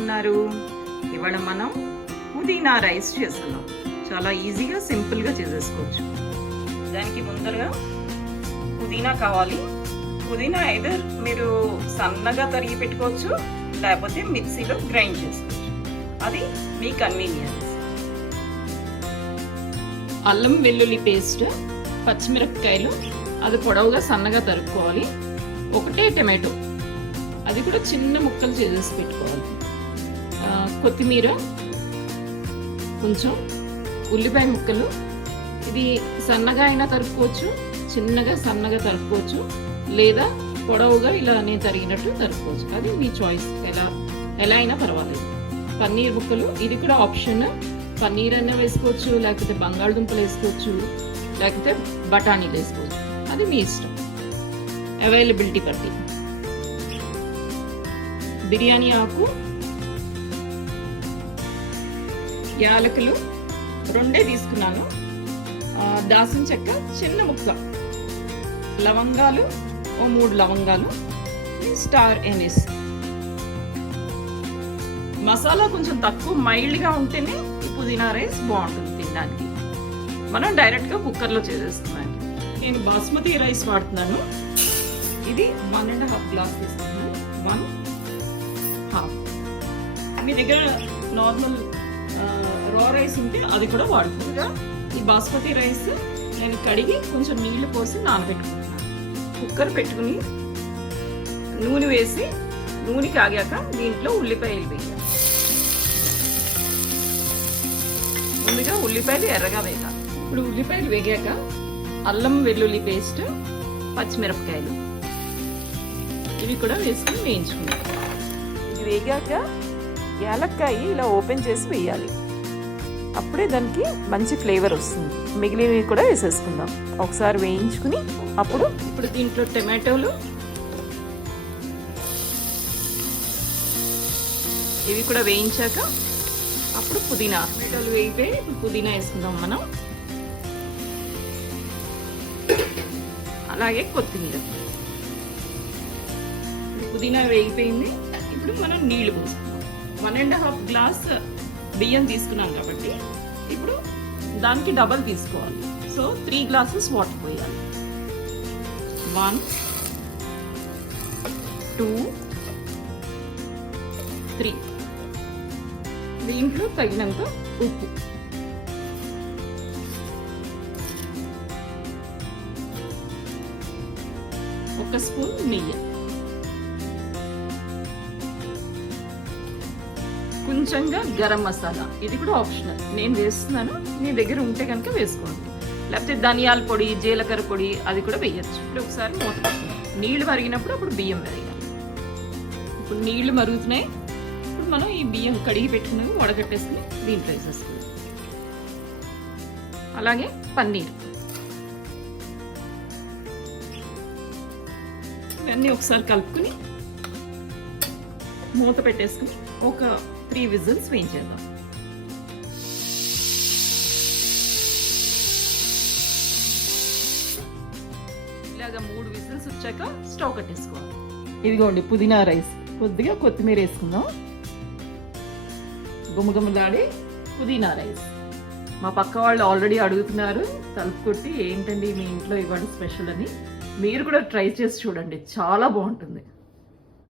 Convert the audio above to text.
ఉన్నారు? ఇవాళ మనం పుదీనా రైస్ చేసుకున్నాం. చాలా ఈజీగా సింపుల్గా చేసేసుకోవచ్చు. దానికి ముందరగా పుదీనా కావాలి. పుదీనా ఐదర్ మీరు సన్నగా తరిగి పెట్టుకోవచ్చు, లేకపోతే మిక్సీలో గ్రైండ్ చేసుకోవచ్చు. అది మీ కన్వీనియన్స్. అల్లం వెల్లుల్లి పేస్ట్, పచ్చిమిరపకాయలు అది పొడవుగా సన్నగా తరుక్కోవాలి. ఒకటే టమాటో, అది కూడా చిన్న ముక్కలు చేసేసి పెట్టుకోవాలి. కొత్తిమీర, కొంచెం ఉల్లిపాయ ముక్కలు. ఇది సన్నగా అయినా తరుక్కోవచ్చు, సన్నగా తరుక్కోవచ్చు, లేదా పొడవుగా ఇలా నేను తరిగినట్టు తరుక్కోవచ్చు. అది మీ చాయిస్, ఎలా అయినా పర్వాలేదు. పన్నీర్ ముక్కలు, ఇది కూడా ఆప్షన్. పన్నీర్ అయినా వేసుకోవచ్చు, లేకపోతే బంగాళదుంపలు వేసుకోవచ్చు, లేకపోతే బఠానీలు వేసుకోవచ్చు. అది మీ ఇష్టం, అవైలబిలిటీ బట్టి. బిర్యానీ ఆకు, యాలకులు 2 తీసుకున్నాను. దాల్చిన చెక్క చిన్న ముక్క, లవంగాలు 3 లవంగాలు, స్టార్ ఎనిస్. మసాలా కొంచెం తక్కువ మైల్డ్గా ఉంటేనే ఈ పుదీనా రైస్ బాగుంటుంది తినడానికి. మనం డైరెక్ట్గా కుక్కర్లో చేసేస్తున్నాను. నేను బాస్మతి రైస్ వాడుతున్నాను. ఇది 1.5 గ్లాస్ తీసుకున్నాను. 1.5. మీ దగ్గర నార్మల్ రా రైస్ ఉంటే అది కూడా వాడుకోవచ్చు. ఈ బాస్మతి రైస్ నేను కడిగి కొంచెం నీళ్లు పోసి నానబెట్టుకుంటున్నాను. కుక్కర్ పెట్టుకుని నూనె వేసి, నూనె కాగాక దీంట్లో ఉల్లిపాయలు వేయాలి. ముందుగా ఉల్లిపాయలు ఎర్రగా వేయాలి. ఇప్పుడు ఉల్లిపాయలు వేగాక అల్లం వెల్లుల్లి పేస్ట్, పచ్చిమిరపకాయలు ఇవి కూడా వేసుకుని వేయించుకుంటాం. ఇది వేగాక యాలక్కాయ ఇలా ఓపెన్ చేసి వేయాలి. అప్పుడే దానికి మంచి ఫ్లేవర్ వస్తుంది. మిగిలినవి కూడా వేసేసుకుందాం. ఒకసారి వేయించుకుని ఇప్పుడు దీంట్లో టమాటోలు ఇవి కూడా వేయించాక అప్పుడు పుదీనా, టమాటోలు వేయిపోయి పుదీనా వేసుకుందాం మనం. అలాగే కొత్తిమీర. పుదీనా వేగిపోయింది. ఇప్పుడు మనం నీళ్లు పోసుకుందాం. 1.5 గ్లాస్ బియ్యం తీసుకున్నాం కాబట్టి ఇప్పుడు దానికి డబల్ తీసుకోవాలి. సో 3 గ్లాసెస్ వాటర్ పోయాలి. 1, 2, 3. దీంట్లో తగినంత ఉప్పు, ఒక స్పూన్ నెయ్యి, కొంచెంగా గరం మసాలా. ఇది కూడా ఆప్షనల్, నేను వేస్తున్నాను. మీ దగ్గర ఉంటే కనుక వేసుకోండి. లేకపోతే ధనియాల పొడి, జీలకర్ర పొడి అది కూడా వేయచ్చు. ఇప్పుడు ఒకసారి మూత పెట్టుకుందాం. నీళ్లు మరిగినప్పుడు అప్పుడు బియ్యం వేయాలి. ఇప్పుడు నీళ్లు మరుగుతున్నాయి. ఇప్పుడు మనం ఈ బియ్యం కడిగి పెట్టుకున్నది వడగట్టేసుకుని దీంట్లో వేసేసుకుందాం. అలాగే పన్నీర్, ఇవన్నీ ఒకసారి కలుపుకుని మూత పెట్టేసుకుని ఒక 3 విజిల్స్ వేయించేద్దాం. ఇలాగా 3 విజిల్స్ వచ్చాక స్టవ్ కట్టేసుకోవాలి. ఇదిగోండి పుదీనా రైస్. కొద్దిగా కొత్తిమీర వేసుకుందాం. గుమగుమలాడే పుదీనా రైస్. మా పక్క వాళ్ళు ఆల్రెడీ అడుగుతున్నారు తలుపు కొట్టి, ఏంటండి మీ ఇంట్లో ఇవ్వండి స్పెషల్ అని. మీరు కూడా ట్రై చేసి చూడండి, చాలా బాగుంటుంది.